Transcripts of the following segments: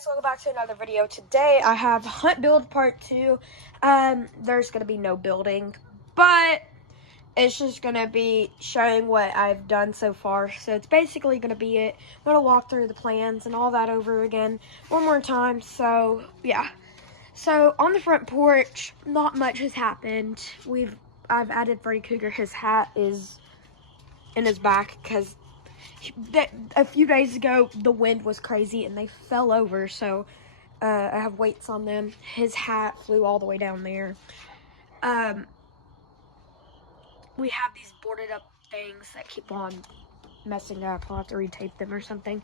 guys, welcome back to another video. Today I have Hunt Build Part 2. There's going to be no building, but it's just going to be showing what I've done so far. So it's basically going to be it. I'm going to walk through the plans and all that over again one more time. So, yeah. So, on the front porch, not much has happened. I've added Freddy Cougar. His hat is in his back because a few days ago the wind was crazy and they fell over, so I have weights on them. His hat flew all the way down there. We have these boarded up things that keep on messing up. I'll have to retape them or something.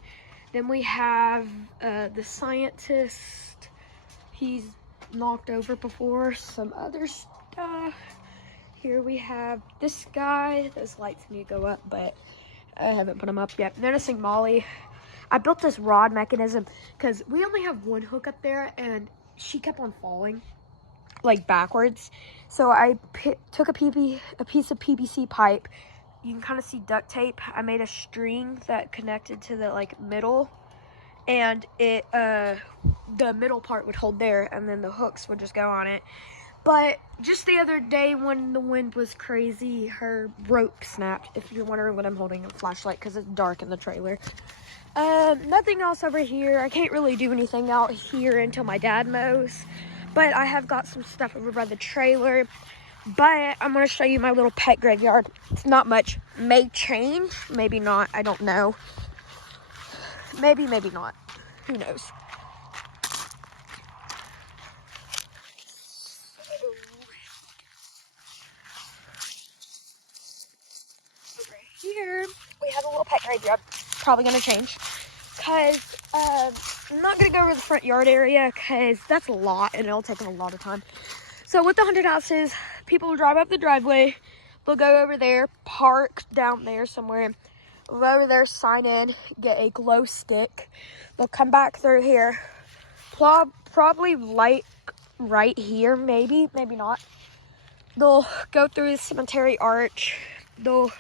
Then we have the scientist. He's knocked over before. Some other stuff. Here we have this guy. Those lights need to go up, but I haven't put them up yet. Menacing Molly. I built this rod mechanism because we only have one hook up there and she kept on falling like backwards. So I took a piece of PVC pipe. You can kind of see duct tape. I made a string that connected to the like middle, and it the middle part would hold there, and then the hooks would just go on it. But just the other day when the wind was crazy, her rope snapped. If you're wondering what I'm holding, a flashlight because it's dark in the trailer. Nothing else over here. I can't really do anything out here until my dad mows. But I have got some stuff over by the trailer. But I'm going to show you my little pet graveyard. It's not much. May change. Maybe not. I don't know. Maybe not. Who knows? Here we have a little pet graveyard. Probably gonna change because I'm not gonna go over the front yard area because that's a lot and it'll take a lot of time. So with the haunted houses, people will drive up the driveway, they'll go over there, park down there somewhere, go over there, sign in, get a glow stick, they'll come back through here, probably light right here, maybe not. They'll go through the cemetery arch. There'll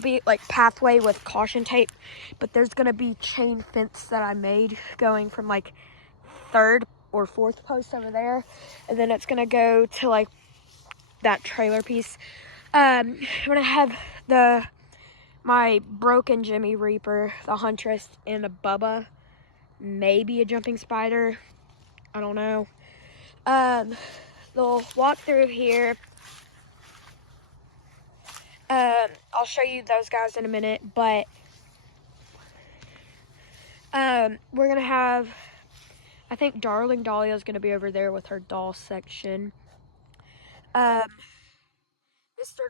be like pathway with caution tape, but there's gonna be chain fence that I made going from like third or fourth post over there, and then it's gonna go to like that trailer piece. I'm gonna have my broken Jimmy Reaper, the Huntress, and a Bubba, maybe a jumping spider. I don't know. They'll walk through here. I'll show you those guys in a minute, but we're gonna have, I think Darling Dahlia is gonna be over there with her doll section. Mr.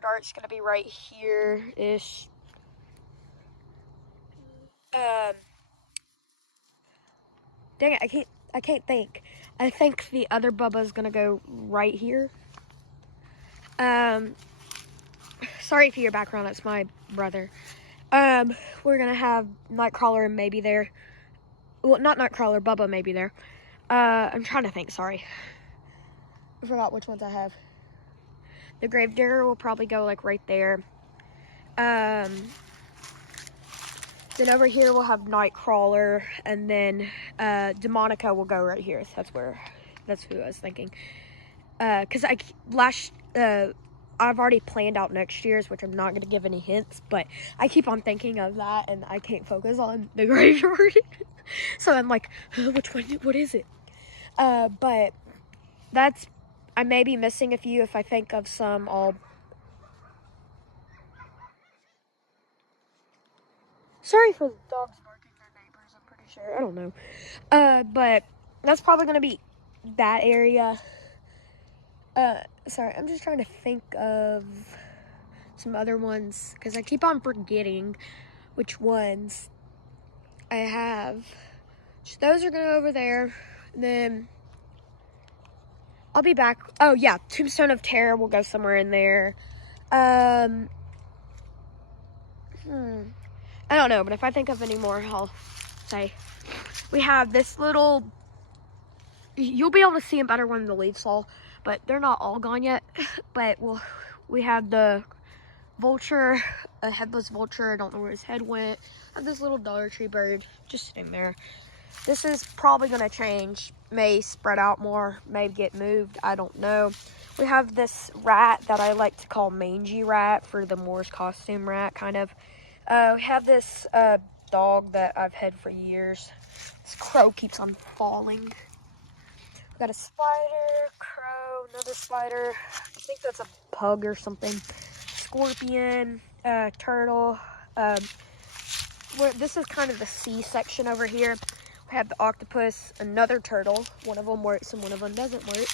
Dart's gonna be right here-ish. Dang it, I can't think. I think the other Bubba's gonna go right here. Sorry for your background, that's my brother. We're gonna have Nightcrawler maybe there. Well, not Nightcrawler, Bubba maybe there. I'm trying to think, sorry. I forgot which ones I have. The Gravedigger will probably go like right there. Then over here we'll have Nightcrawler, and then Demonica will go right here. So that's who I was thinking. Cause I've already planned out next year's, which I'm not going to give any hints, but I keep on thinking of that and I can't focus on the graveyard. So I'm like, which one, what is it? But I may be missing a few. If I think of some, sorry for the dogs barking, their neighbors, I'm pretty sure. I don't know. But that's probably going to be that area. Sorry, I'm just trying to think of some other ones because I keep on forgetting which ones I have. So those are going to go over there. And then I'll be back. Oh yeah, Tombstone of Terror will go somewhere in there. I don't know, but if I think of any more, I'll say. We have this little, you'll be able to see them better when the leaves fall, but they're not all gone yet. But we have the vulture, a headless vulture. I don't know where his head went. I have this little Dollar Tree bird just sitting there. This is probably going to change. May spread out more, may get moved. I don't know. We have this rat that I like to call Mangy Rat for the Moore's costume rat, kind of. We have this dog that I've had for years. This crow keeps on falling. We got a spider, crow, another spider. I think that's a pug or something. Scorpion, turtle. This is kind of the sea section over here. We have the octopus, another turtle. One of them works and one of them doesn't work.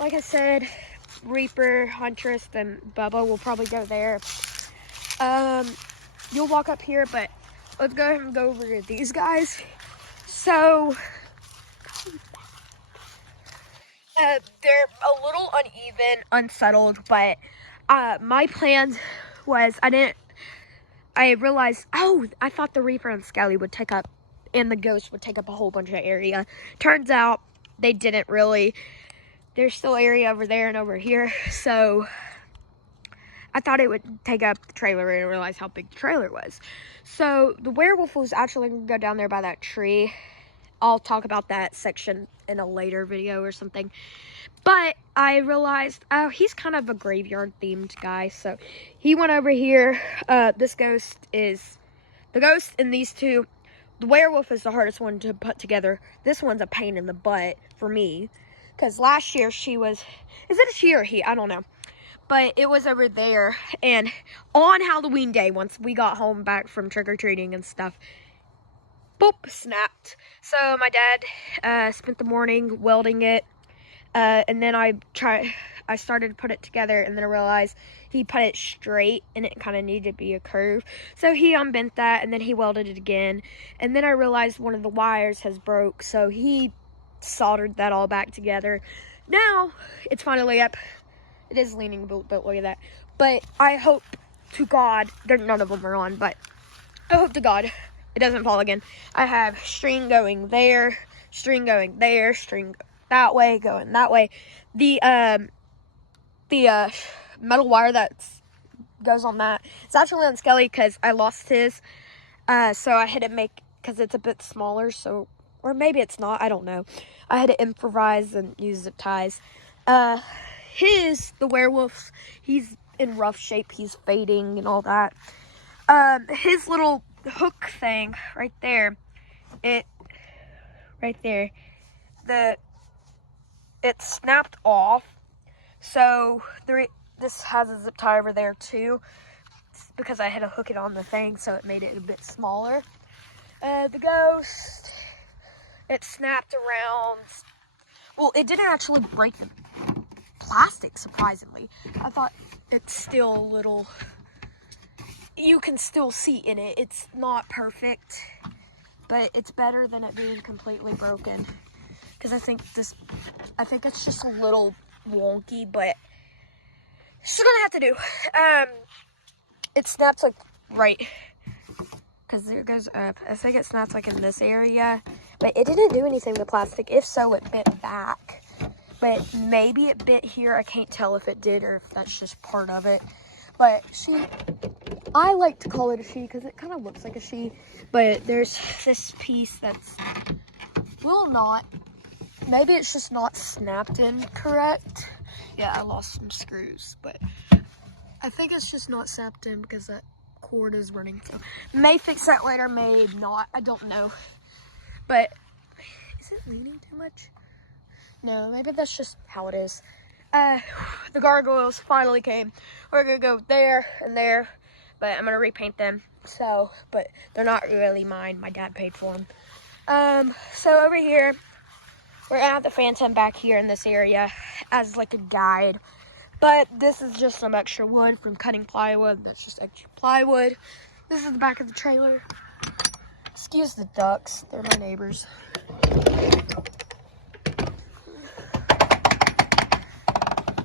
Like I said, Reaper, Huntress, and Bubba will probably go there. You'll walk up here, but let's go ahead and go over to these guys. So, they're a little uneven, unsettled, but my plan was I realized, oh, I thought the Reaper and Skelly would take up, and the Ghost would take up a whole bunch of area. Turns out they didn't really. There's still area over there and over here, so I thought it would take up the trailer. I didn't realize how big the trailer was. So the werewolf was actually going to go down there by that tree. I'll talk about that section in a later video or something. But I realized, oh, he's kind of a graveyard-themed guy, so he went over here. This ghost is the ghost, and these two. The werewolf is the hardest one to put together. This one's a pain in the butt for me. Because last year she was, is it a she or a he? I don't know. But it was over there. And on Halloween day, once we got home back from trick-or-treating and stuff, boop, snapped. So my dad spent the morning welding it. And then I started to put it together, and then I realized he put it straight and it kind of needed to be a curve. So he unbent that, and then he welded it again. And then I realized one of the wires has broke, so he soldered that all back together. Now it's finally up. It is leaning a bit, look at that. But I hope to God, none of them are on, but I hope to God it doesn't fall again. I have string going there, string going there, string that way, going that way. The metal wire that goes on that, it's actually on Skelly because I lost his. So I had to make, because it's a bit smaller, so, or maybe it's not, I don't know. I had to improvise and use zip ties. The werewolf, he's in rough shape, he's fading and all that. His little hook thing right there, it snapped off. So this has a zip tie over there too, because I had to hook it on the thing, so it made it a bit smaller. The ghost, it snapped around. Well, it didn't actually break the plastic, surprisingly. I thought it's still a little, you can still see in it. It's not perfect, but it's better than it being completely broken. Because I think it's just a little wonky, but it's just gonna have to do. It snaps like right, because there it goes up. I think it snaps like in this area, but it didn't do anything to plastic. If so, it bit back. But maybe it bit here. I can't tell if it did or if that's just part of it. But I like to call it a she because it kind of looks like a she. But there's this piece that's, maybe it's just not snapped in correct. Yeah, I lost some screws, but I think it's just not snapped in because that cord is running. So may fix that later, may not. I don't know. But is it leaning too much? No, maybe that's just how it is. The gargoyles finally came. We're gonna go there and there, but I'm gonna repaint them. So, but they're not really mine. My dad paid for them. So over here, we're gonna have the phantom back here in this area as like a guide. But this is just some extra wood from cutting plywood. That's just extra plywood. This is the back of the trailer. Excuse the ducks, they're my neighbors.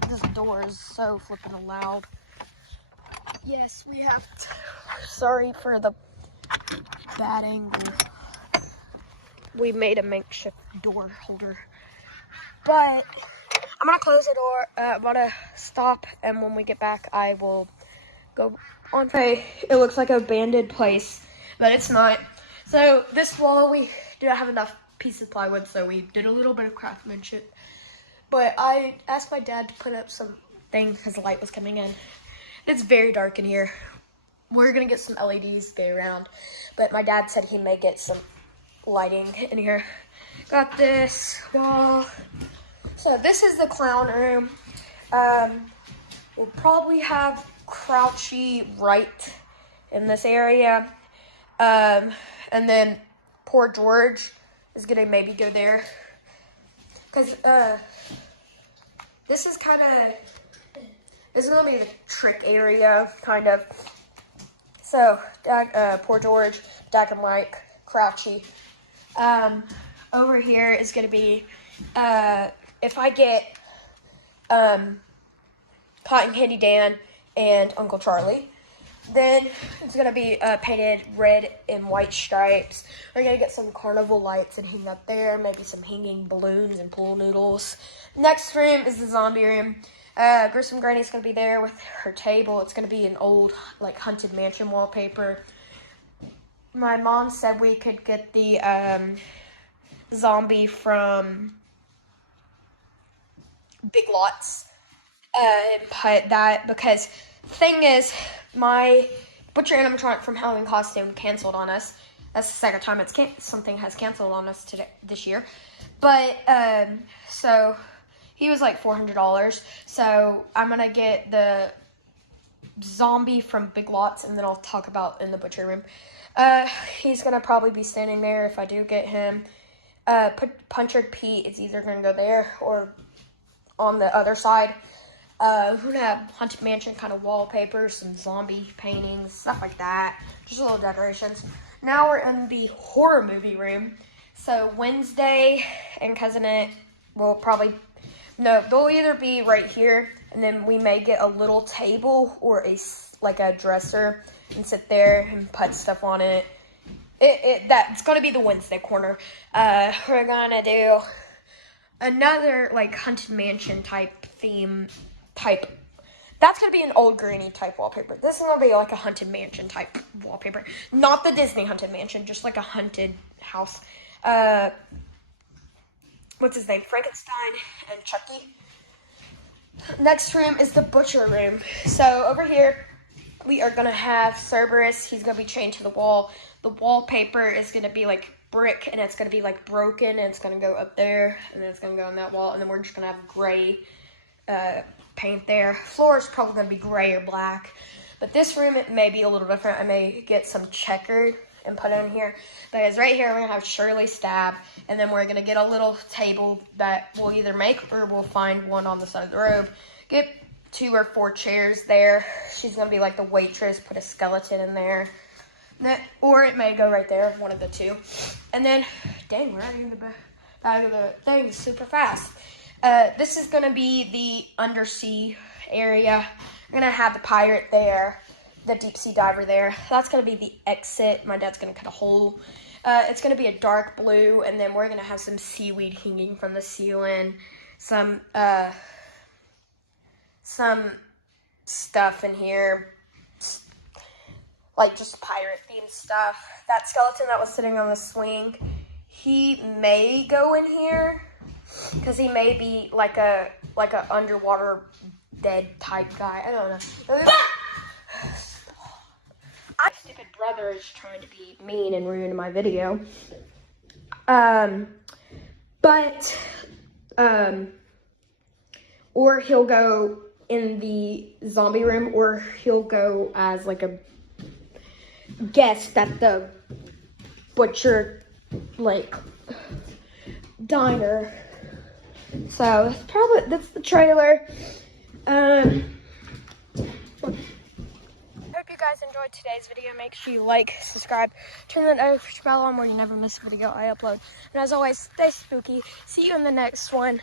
This door is so flippin' loud. Yes, we have to, sorry for the bad angle. We made a makeshift door holder. But I'm gonna close the door. I'm gonna stop, and when we get back, I will go on. Hey, it looks like an abandoned place, but it's not. So this wall, didn't have enough pieces of plywood, so we did a little bit of craftsmanship. But I asked my dad to put up some things because the light was coming in. It's very dark in here. We're gonna get some LEDs to go around, but my dad said he may get some lighting in here. Got this wall. So this is the clown room. We'll probably have Crouchy right in this area. And then poor George is gonna maybe go there. Cause this is gonna be the trick area, kind of. So, poor George, Dak and Mike, Crouchy. Over here is gonna be, if I get, Cotton Candy Dan and Uncle Charlie, then it's gonna be painted red and white stripes. We're gonna get some carnival lights and hang up there, maybe some hanging balloons and pool noodles. Next room is the zombie room. Grissom Granny's gonna be there with her table. It's gonna be an old, like, Haunted Mansion wallpaper. My mom said we could get the zombie from Big Lots and put that, because the thing is, my Butcher animatronic from Halloween costume canceled on us. That's the second time something has canceled on us this year. But so he was like $400. So I'm gonna get the zombie from Big Lots, and then I'll talk about in the Butcher room. He's gonna probably be standing there if I do get him. Punchard Pete is either gonna go there or on the other side. We're gonna have Haunted Mansion kind of wallpaper, some zombie paintings, stuff like that. Just little decorations. Now we're in the horror movie room. So Wednesday and Cousin It will probably, no, they'll either be right here, and then we may get a little table or like a dresser and sit there and put stuff on it. That's gonna be the Wednesday corner. We're gonna do another like Haunted Mansion type theme type. That's gonna be an old granny type wallpaper. This is gonna be like a Haunted Mansion type wallpaper, not the Disney Haunted Mansion, just like a haunted house. What's his name? Frankenstein and Chucky. Next room is the Butcher room. So over here we are gonna have Cerberus. He's gonna be chained to the wall. The wallpaper is gonna be like brick, and it's gonna be like broken, and it's gonna go up there, and then it's gonna go on that wall, and then we're just gonna have gray paint there. Floor is probably gonna be gray or black, but this room, it may be a little different. I may get some checkered and put it in here, because right here we're gonna have Shirley Stab, and then we're gonna get a little table that we'll either make or we'll find one on the side of the road. Get 2 or 4 chairs there. She's gonna be like the waitress, put a skeleton in there. Or it may go right there, one of the two. And then, dang, we're already in the back of the thing super fast. This is gonna be the undersea area. We're gonna have the pirate there, the deep sea diver there. That's gonna be the exit. My dad's gonna cut a hole. It's gonna be a dark blue, and then we're gonna have some seaweed hanging from the ceiling. Some stuff in here, like just pirate themed stuff. That skeleton that was sitting on the swing, he may go in here because he may be like a underwater dead type guy. I don't know. My stupid brother is trying to be mean and ruin my video. Or he'll go in the zombie room, or he'll go as like a guest at the Butcher like diner. So that's the trailer. Hope you guys enjoyed today's video. Make sure you like, subscribe, turn the notification bell on where you never miss a video I upload. And as always, stay spooky. See you in the next one.